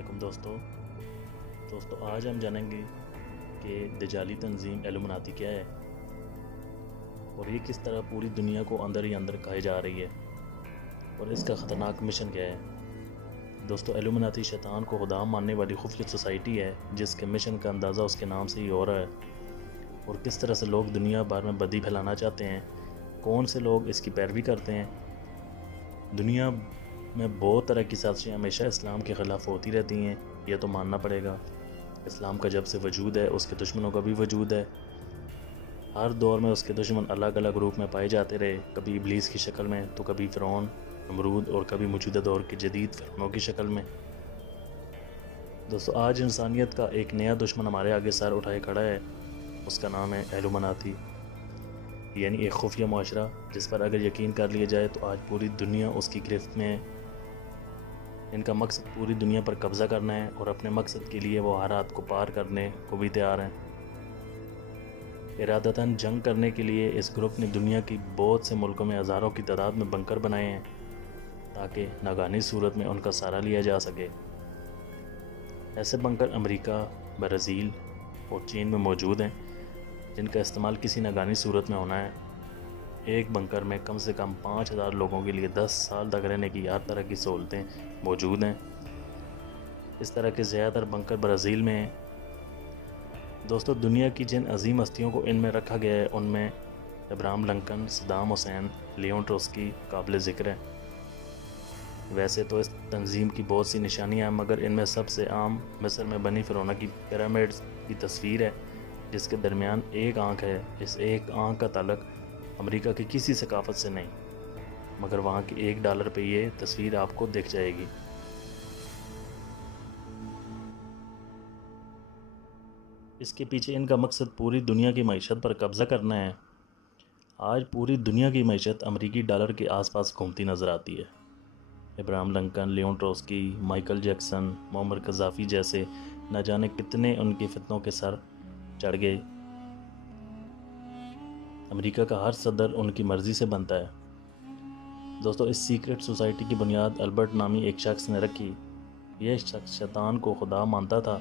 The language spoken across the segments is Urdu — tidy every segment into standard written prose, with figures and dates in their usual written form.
علیکم دوستو آج ہم جانیں گے کہ دجالی تنظیم ایلومناتی کیا ہے اور یہ کس طرح پوری دنیا کو اندر ہی اندر کھائے جا رہی ہے اور اس کا خطرناک مشن کیا ہے۔ دوستو ایلومناتی شیطان کو خدا ماننے والی خفیہ سوسائٹی ہے جس کے مشن کا اندازہ اس کے نام سے ہی ہو رہا ہے اور کس طرح سے لوگ دنیا بھر میں بدی پھیلانا چاہتے ہیں، کون سے لوگ اس کی پیروی کرتے ہیں۔ دنیا میں بہت طرح کی سازشیں ہمیشہ اسلام کے خلاف ہوتی رہتی ہیں، یہ تو ماننا پڑے گا۔ اسلام کا جب سے وجود ہے اس کے دشمنوں کا بھی وجود ہے۔ ہر دور میں اس کے دشمن الگ الگ روپ میں پائے جاتے رہے، کبھی ابلیس کی شکل میں تو کبھی فرعون، نمرود اور کبھی موجودہ دور کے جدید فرعونوں کی شکل میں۔ دوستو آج انسانیت کا ایک نیا دشمن ہمارے آگے سر اٹھائے کھڑا ہے، اس کا نام ہے ایلومناتی، یعنی ایک خفیہ معاشرہ جس پر اگر یقین کر لیا جائے تو آج پوری دنیا اس کی گرفت میں ہے۔ ان کا مقصد پوری دنیا پر قبضہ کرنا ہے اور اپنے مقصد کے لیے وہ ہر حد کو پار کرنے کو بھی تیار ہیں۔ ارادتاً جنگ کرنے کے لیے اس گروپ نے دنیا کی بہت سے ملکوں میں ہزاروں کی تعداد میں بنکر بنائے ہیں تاکہ ناگہانی صورت میں ان کا سہارا لیا جا سکے۔ ایسے بنکر امریکہ، برازیل اور چین میں موجود ہیں جن کا استعمال کسی ناگہانی صورت میں ہونا ہے۔ ایک بنکر میں کم سے کم 5000 لوگوں کے لیے 10 سال تک رہنے کی ہر طرح کی سہولتیں موجود ہیں۔ اس طرح کے زیادہ تر بنکر برازیل میں ہیں۔ دوستو دنیا کی جن عظیم ہستیوں کو ان میں رکھا گیا ہے ان میں Abraham Lincoln, Saddam Hussein, Leon Trotsky قابل ذکر ہے۔ ویسے تو اس تنظیم کی بہت سی نشانیاں ہیں مگر ان میں سب سے عام مصر میں بنی فرعونہ کی پیرامڈز کی تصویر ہے جس کے درمیان ایک آنکھ ہے۔ اس ایک آنکھ کا تعلق امریکہ کی کسی ثقافت سے نہیں مگر وہاں کی $1 پہ یہ تصویر آپ کو دکھ جائے گی۔ اس کے پیچھے ان کا مقصد پوری دنیا کی معیشت پر قبضہ کرنا ہے۔ آج پوری دنیا کی معیشت امریکی ڈالر کے آس پاس گھومتی نظر آتی ہے۔ Abraham Lincoln, Leon Trotsky, Michael Jackson, Muammar Gaddafi جیسے نہ جانے کتنے ان کے فتنوں کے سر چڑھ گئے۔ امریکہ کا ہر صدر ان کی مرضی سے بنتا ہے۔ دوستو اس سیکرٹ سوسائٹی کی بنیاد البرٹ نامی ایک شخص نے رکھی۔ یہ شخص شیطان کو خدا مانتا تھا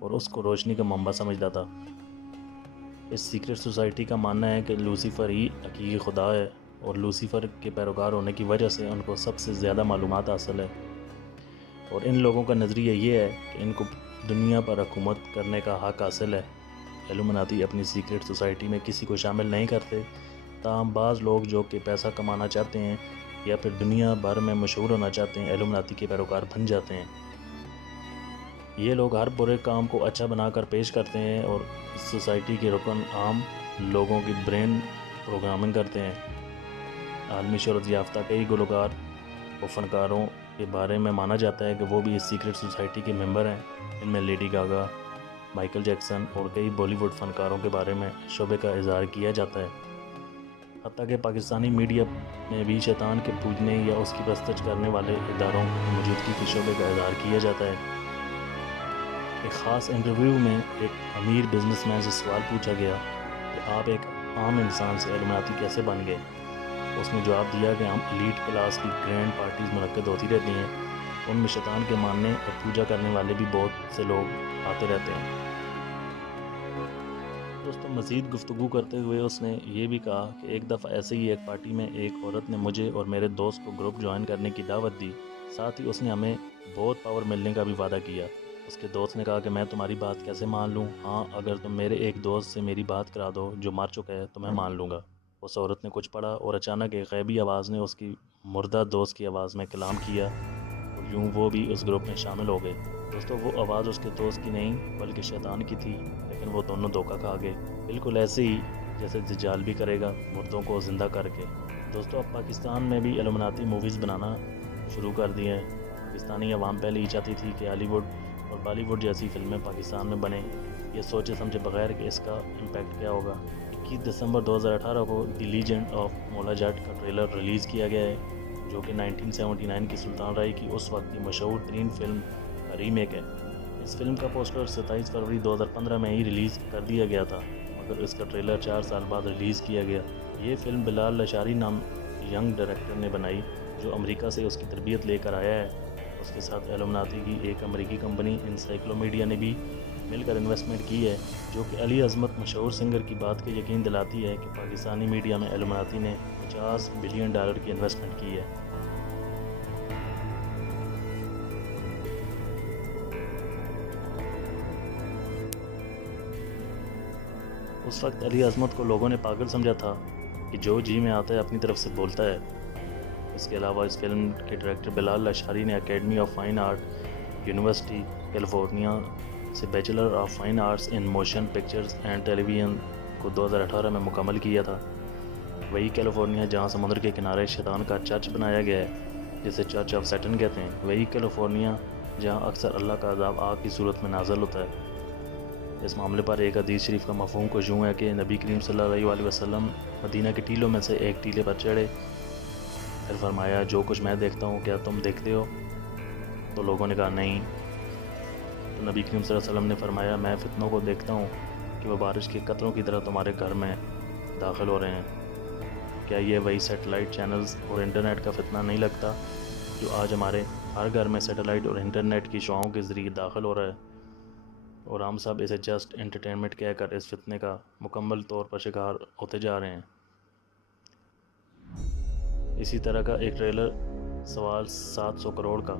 اور اس کو روشنی کا منبع سمجھتا تھا۔ اس سیکرٹ سوسائٹی کا ماننا ہے کہ لوسیفر ہی حقیقی خدا ہے اور لوسیفر کے پیروکار ہونے کی وجہ سے ان کو سب سے زیادہ معلومات حاصل ہے، اور ان لوگوں کا نظریہ یہ ہے کہ ان کو دنیا پر حکومت کرنے کا حق حاصل ہے۔ ایلومناتی اپنی سیکرٹ سوسائٹی میں کسی کو شامل نہیں کرتے، تاہم بعض لوگ جو کہ پیسہ کمانا چاہتے ہیں یا پھر دنیا بھر میں مشہور ہونا چاہتے ہیں ایلومناتی کے پیروکار بن جاتے ہیں۔ یہ لوگ ہر برے کام کو اچھا بنا کر پیش کرتے ہیں اور اس سوسائٹی کے رکن عام لوگوں کی برین پروگرامنگ کرتے ہیں۔ عالمی شہرت یافتہ کئی گلوکار و فنکاروں کے بارے میں مانا جاتا ہے کہ وہ بھی اس سیکرٹ سوسائٹی کے ممبر ہیں۔ ان میں لیڈی گاگا، مائیکل جیکسن اور کئی بالی ووڈ فنکاروں کے بارے میں شبہ کا اظہار کیا جاتا ہے۔ حتیٰ کہ پاکستانی میڈیا میں بھی شیطان کے پوجنے یا اس کی پرستش کرنے والے اداروں کی موجودگی کے شبہ کا اظہار کیا جاتا ہے۔ ایک خاص انٹرویو میں ایک امیر بزنس مین سے سوال پوچھا گیا کہ آپ ایک عام انسان سے ایلومناتی کیسے بن گئے؟ اس نے جواب دیا کہ ہم ایلیٹ کلاس کی گرینڈ پارٹیز منعقد ہوتی رہتی ہیں، ان میں شیطان کے ماننے اور پوجا کرنے والے بھی بہت سے لوگ آتے رہتے ہیں۔ دوستو مزید گفتگو کرتے ہوئے اس نے یہ بھی کہا کہ ایک دفعہ ایسے ہی ایک پارٹی میں ایک عورت نے مجھے اور میرے دوست کو گروپ جوائن کرنے کی دعوت دی، ساتھ ہی اس نے ہمیں بہت پاور ملنے کا بھی وعدہ کیا۔ اس کے دوست نے کہا کہ میں تمہاری بات کیسے مان لوں؟ ہاں اگر تم میرے ایک دوست سے میری بات کرا دو جو مر چکا ہے تو میں مان لوں گا۔ اس عورت نے کچھ پڑھا اور اچانک ایک غیبی آواز نے اس کی مردہ دوست کی آواز میں کلام کیا اور یوں وہ بھی اس گروپ میں شامل ہو گئے۔ دوستو وہ آواز اس کے دوست کی نہیں بلکہ شیطان کی تھی، لیکن وہ دونوں دھوکہ کھا گئے، بالکل ایسے ہی جیسے دجال بھی کرے گا مردوں کو زندہ کر کے۔ دوستو اب پاکستان میں بھی ایلومناتی موویز بنانا شروع کر دیے ہیں۔ پاکستانی عوام پہلے ہی چاہتی تھی کہ ہالی ووڈ اور بالی ووڈ جیسی فلمیں پاکستان میں بنیں، یہ سوچے سمجھے بغیر کہ اس کا امپیکٹ کیا ہوگا۔ 21 دسمبر 2018 کو دی لیجنڈ آف مولا جٹ کا ٹریلر ریلیز کیا گیا ہے جو کہ 1979 کی سلطان رائی کی اس وقت کی مشہور ترین فلم کا ریمیک ہے۔ اس فلم کا پوسٹر 27 فروری 2015 میں ہی ریلیز کر دیا گیا تھا مگر اس کا ٹریلر 4 سال بعد ریلیز کیا گیا۔ یہ فلم بلال لاشاری نام ینگ ڈائریکٹر نے بنائی جو امریکہ سے اس کی تربیت لے کر آیا ہے۔ اس کے ساتھ ایلومناتی کی ایک امریکی کمپنی انسائکلومیڈیا نے بھی مل کر انویسٹمنٹ کی ہے، جو کہ علی عظمت مشہور سنگر کی بات کے یقین دلاتی ہے کہ پاکستانی میڈیا میں ایلومناتی نے $50 بلین کی انویسٹمنٹ کی ہے۔ اس وقت علی عظمت کو لوگوں نے پاگل سمجھا تھا کہ جو جی میں آتا ہے اپنی طرف سے بولتا ہے۔ اس کے علاوہ اس فلم کے ڈائریکٹر بلال لاشاری نے academy of fine art university California سے bachelor of fine arts in motion pictures and television کو 2018 میں مکمل کیا تھا۔ وہی کیلیفورنیا جہاں سمندر کے کنارے شیطان کا چرچ بنایا گیا ہے، جسے چرچ آف سیٹن کہتے ہیں، وہی کیلیفورنیا جہاں اکثر اللہ کا عذاب آگ کی صورت میں نازل ہوتا ہے۔ اس معاملے پر ایک حدیث شریف کا مفہوم کچھ یوں ہے کہ نبی کریم صلی اللہ علیہ وسلم مدینہ کے ٹیلوں میں سے ایک ٹیلے پر چڑھے، پھر فرمایا جو کچھ میں دیکھتا ہوں کیا تم دیکھتے ہو؟ تو لوگوں نے کہا نہیں۔ تو نبی کریم صلی اللہ علیہ وسلم نے فرمایا میں فتنوں کو دیکھتا ہوں کہ وہ بارش کے قطروں کی طرح تمہارے گھر میں داخل ہو رہے ہیں۔ کیا یہ وہی سیٹلائٹ چینلز اور انٹرنیٹ کا فتنہ نہیں لگتا جو آج ہمارے ہر گھر میں سیٹلائٹ اور انٹرنیٹ کی شعاؤں کے ذریعے داخل ہو رہا ہے، اور ہم سب اسے جسٹ انٹرٹینمنٹ کہہ کر اس فتنے کا مکمل طور پر شکار ہوتے جا رہے ہیں۔ اسی طرح کا ایک ٹریلر سوال 700 کروڑ کا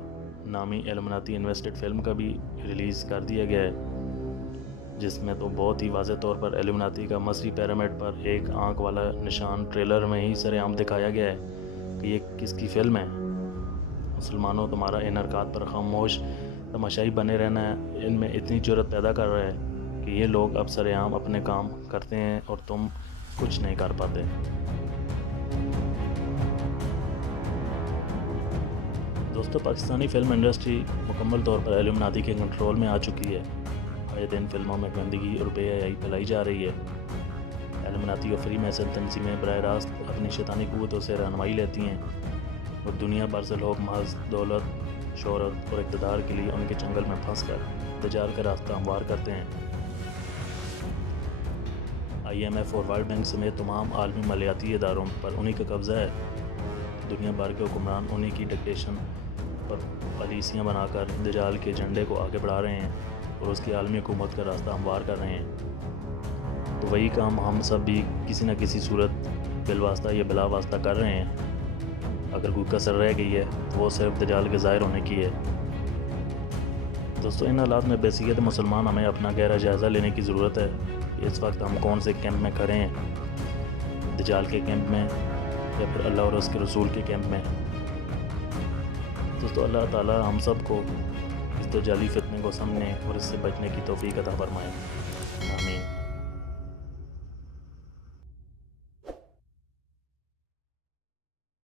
نامی ایلومناتی انویسٹڈ فلم کا بھی ریلیز کر دیا گیا ہے، جس میں تو بہت ہی واضح طور پر ایلومناتی کا مصری پیرامڈ پر ایک آنکھ والا نشان ٹریلر میں ہی سر عام دکھایا گیا ہے کہ یہ کس کی فلم ہے۔ مسلمانوں تمہارا ان حرکات پر خاموش تماشائی بنے رہنا ہے ان میں اتنی جرأت پیدا کر رہا ہے کہ یہ لوگ اب سر عام اپنے کام کرتے ہیں اور تم کچھ نہیں کر پاتے۔ دوستو، پاکستانی فلم انڈسٹری مکمل طور پر ایلومناتی کے کنٹرول میں آ چکی ہے۔ آئے دن فلموں میں گندگی اور بے حیائی پھیلائی جا رہی ہے۔ ایلومناتی اور فری میسن تنظیمیں براہ راست اپنی شیطانی قوتوں سے رہنمائی لیتی ہیں اور دنیا بھر سے لوگ محض دولت، شہرت اور اقتدار کے لیے ان کے چنگل میں پھنس کر دجال کا راستہ ہموار کرتے ہیں۔ IMF اور ورلڈ بینک سمیت تمام عالمی مالیاتی اداروں پر انہی کا قبضہ ہے۔ دنیا بھر کے حکمران انہی کی ڈکٹیشن پر پالیسیاں بنا کر دجال کے جھنڈے کو آگے بڑھا رہے ہیں اور اس کی عالمی حکومت کا راستہ ہموار کر رہے ہیں۔ تو وہی کام ہم سب بھی کسی نہ کسی صورت بالواسطہ یا بلا واسطہ کر رہے ہیں۔ اگر کوئی کسر رہ گئی ہے تو وہ صرف دجال کے ظاہر ہونے کی ہے۔ دوستو، ان حالات میں بحیثیت مسلمان ہمیں اپنا گہرا جائزہ لینے کی ضرورت ہے کہ اس وقت ہم کون سے کیمپ میں کھڑے ہیں، دجال کے کیمپ میں یا پھر اللہ اور اس کے رسول کے کیمپ میں۔ دوستو، اللہ تعالی ہم سب کو اس دجالی فتنے کو سمجھنے اور اس سے بچنے کی توفیق عطا فرمائے۔